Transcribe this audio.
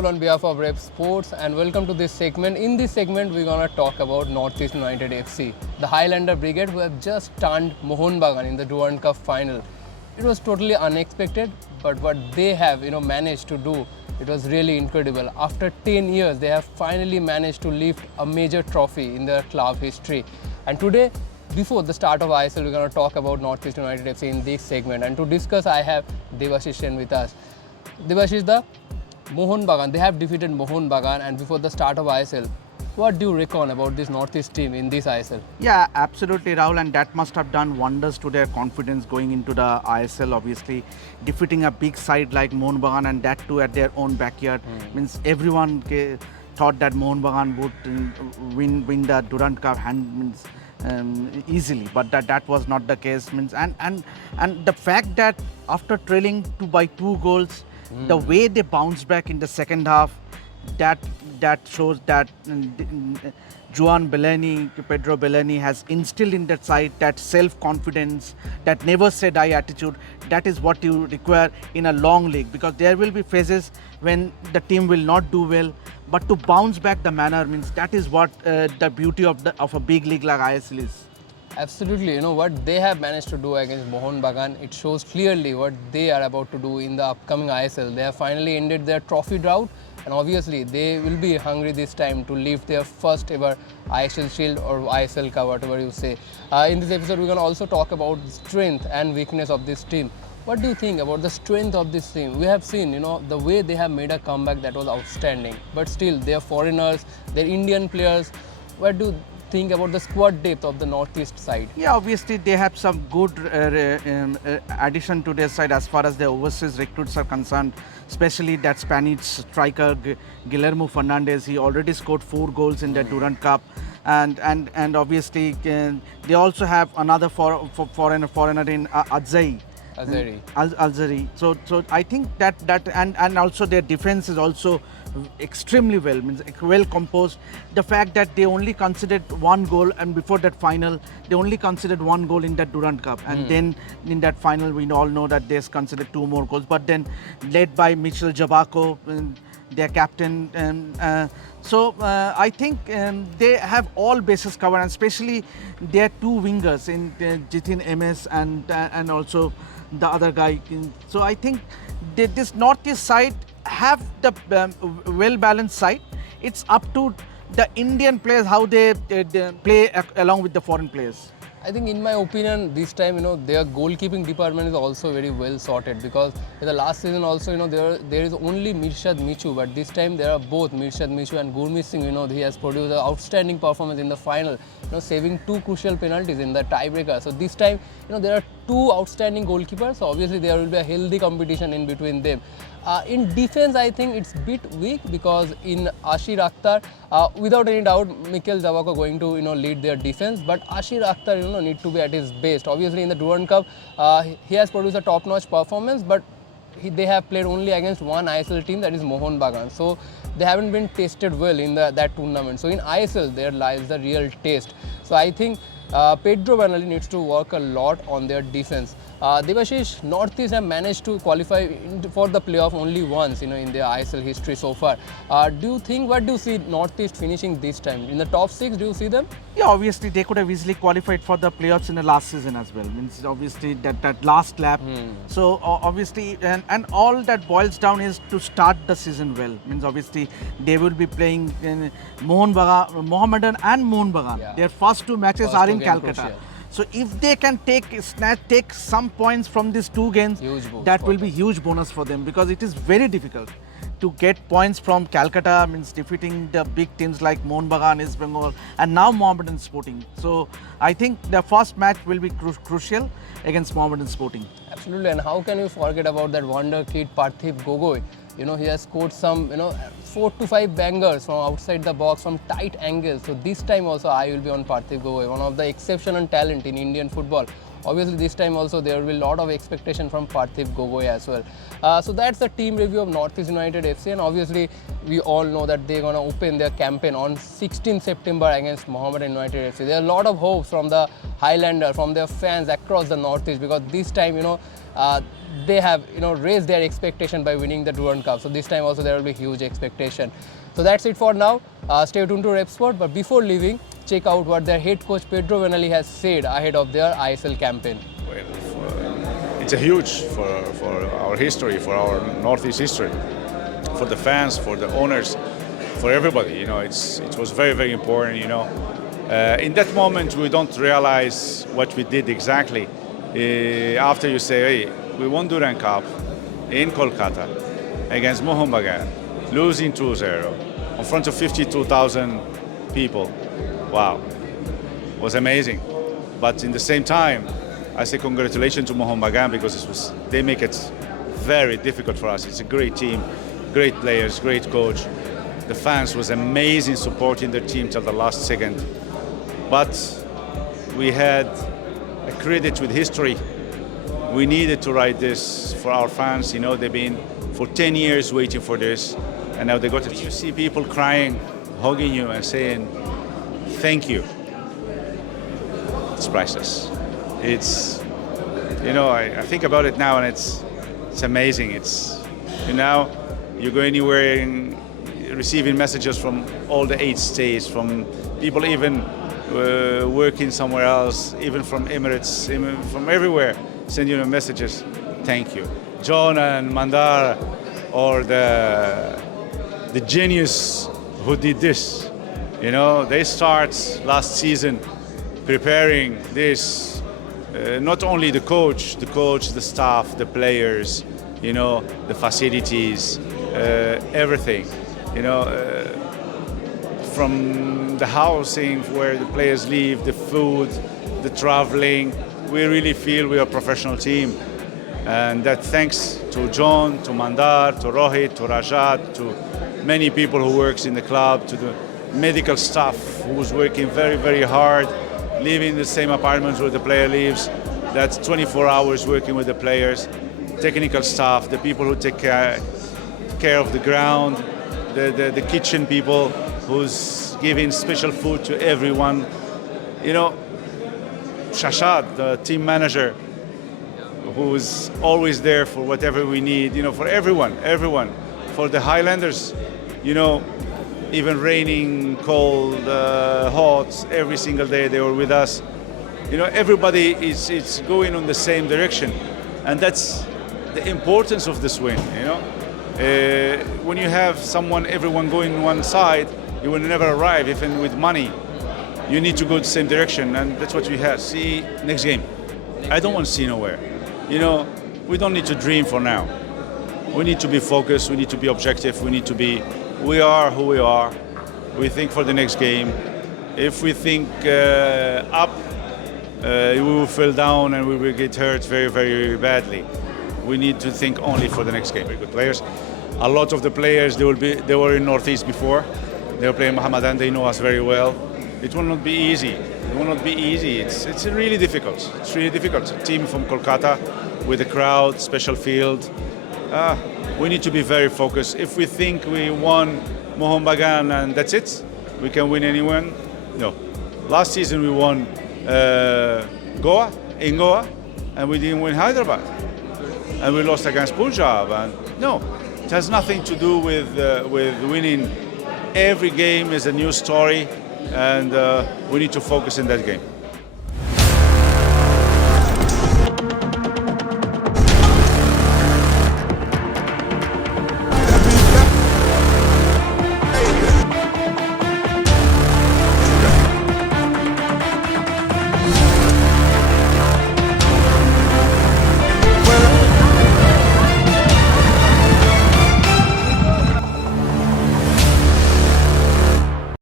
Rahul on behalf of Rep Sports and welcome to this segment. In this segment, we're going to talk about Northeast United FC, the Highlander Brigade who have just stunned Mohun Bagan in the Durand Cup final. It was totally unexpected, but what they have managed to do, it was really incredible. After 10 years, they have finally managed to lift a major trophy in their club history. And today, before the start of ISL, we're going to talk about Northeast United FC in this segment. And to discuss, I have Devashish Sen with us. Devashish, the Mohun Bagan, they have defeated Mohun Bagan, and before the start of ISL, what do you reckon about this Northeast team in this ISL? Yeah, absolutely, Rahul, and that must have done wonders to their confidence going into the ISL. Obviously, defeating a big side like Mohun Bagan, and that too at their own backyard, means everyone thought that Mohun Bagan would win the Durand Cup easily, but that was not the case. And the fact that after trailing by 2 goals, the way they bounced back in the second half, that shows that Pedro Bellini has instilled in that side that self-confidence, that never say die attitude. That is what you require in a long league, because there will be phases when the team will not do well, but to bounce back the manner, means that is what the beauty of a big league like ISL is. Absolutely, what they have managed to do against Mohun Bagan, it shows clearly what they are about to do in the upcoming ISL. They have finally ended their trophy drought, and obviously they will be hungry this time to lift their first ever ISL Shield or ISL Cup, whatever you say. In this episode, we're going to also talk about the strength and weakness of this team. What do you think about the strength of this team? We have seen, the way they have made a comeback, that was outstanding. But still, they are foreigners, they're Indian players. What do you think about the squad depth of the Northeast side? Yeah, obviously they have some good addition to their side as far as the overseas recruits are concerned, especially that Spanish striker Guillermo Fernandez. He already scored 4 goals in the Durand Cup, and obviously they also have another foreigner in Azari. So I think that and also their defense is also extremely well composed. The fact that they only considered 1 goal, and before that final they only considered 1 goal in that Durand Cup, and then in that final we all know that they considered 2 more goals, but then led by Michel Jabako, their captain, so I think they have all bases covered, and especially their 2 wingers in Jitin MS and also the other guy. So I think this Northeast side have the well-balanced side. It's up to the Indian players how they play along with the foreign players. I think in my opinion, this time, their goalkeeping department is also very well sorted, because in the last season also, there is only Mirshad Michu, but this time there are both Mirshad Michu and Gurmeet Singh. He has produced an outstanding performance in the final, saving 2 crucial penalties in the tiebreaker. So this time, there are 2 outstanding goalkeepers, so obviously there will be a healthy competition in between them. In defense, I think it's a bit weak, because in Ashir Akhtar, without any doubt, Mikel Jabako going to lead their defense, but Ashir Akhtar need to be at his best. Obviously in the Durand Cup, he has produced a top-notch performance, but they have played only against one ISL team, that is Mohun Bagan. So they haven't been tested well in that tournament. So in ISL, there lies the real test. So I think Pedro Bernal needs to work a lot on their defense. Devashish, Northeast have managed to qualify for the playoff only once, in their ISL history so far. What do you see Northeast finishing this time? In the top 6, do you see them? Yeah, obviously they could have easily qualified for the playoffs in the last season as well. Means obviously that last lap. So obviously, and all that boils down is to start the season well. Means obviously they will be playing in Mohammedan and Mohun Bagan. Yeah. Their first 2 matches are in Calcutta. Crucial. So if they can take some points from these 2 games, that will be huge bonus for them, because it is very difficult to get points from Calcutta, means defeating the big teams like Mohun Bagan, East Bengal, and now Mohammedan Sporting. So I think the first match will be crucial against Mohammedan Sporting. Absolutely, and how can you forget about that wonder kid Parthiv Gogoi? He has scored some 4 to 5 bangers from outside the box from tight angles. So this time also I will be on Parthiv Gogoi, one of the exceptional talent in Indian football. Obviously this time also there will be a lot of expectation from Parthiv Gogoi as well. So that's the team review of Northeast United FC, and obviously we all know that they're going to open their campaign on 16 September against Mohammedan United FC. There are a lot of hopes from the Highlander, from their fans across the Northeast, because this time they have raised their expectation by winning the Durand Cup. So this time also there will be huge expectation. So that's it for now. Stay tuned to Repsport. But before leaving, check out what their head coach Pedro Vanelli has said ahead of their ISL campaign. Well, it's a huge for our history, for our Northeast history, for the fans, for the owners, for everybody. It was very, very important. In that moment, we don't realize what we did exactly. After you say, hey, we won Durand Cup in Kolkata against Mohun Bagan, losing 2-0 in front of 52,000 people. Wow, it was amazing. But in the same time, I say congratulations to Mohun Bagan because they make it very difficult for us. It's a great team, great players, great coach. The fans was amazing supporting their team till the last second. But we had a credit with history. We needed to write this for our fans. They've been for 10 years waiting for this, and now they got it. You see people crying, hugging you and saying, thank you. It's priceless. It's, I think about it now and it's amazing. You go anywhere and receiving messages from all the 8 states, from people even working somewhere else, even from Emirates, even from everywhere, send you messages. Thank you. John and Mandar, or the genius who did this. They start last season preparing this. Not only the coach, the staff, the players, the facilities, everything. From the housing where the players live, the food, the traveling, we really feel we are a professional team. And that thanks to John, to Mandar, to Rohit, to Rajat, to many people who works in the club, to the medical staff who's working very, very hard, living in the same apartments where the player lives. That's 24 hours working with the players, technical staff, the people who take care of the ground, the kitchen people who's giving special food to everyone. Shashad, the team manager, who's always there for whatever we need, for everyone. For the Highlanders, even raining, cold, hot, every single day they were with us. Everybody is going on the same direction. And that's the importance of this win, When you have everyone going one side, you will never arrive, even with money. You need to go the same direction, and that's what we have. See, next game. I don't want to see nowhere. We don't need to dream for now. We need to be focused, we need to be objective, we are who we are. We think for the next game. If we think up, we will fall down and we will get hurt very, very badly. We need to think only for the next game. Very good players. A lot of the players, they were in Northeast before. They were playing Mohammedan, they know us very well. It will not be easy. It's really difficult. It's really difficult. A team from Kolkata with a crowd, special field. We need to be very focused. If we think we won Mohun Bagan and that's it, we can win anyone. No. Last season we won Goa, and we didn't win Hyderabad. And we lost against Punjab. And no, it has nothing to do with winning. Every game is a new story, and we need to focus in that game.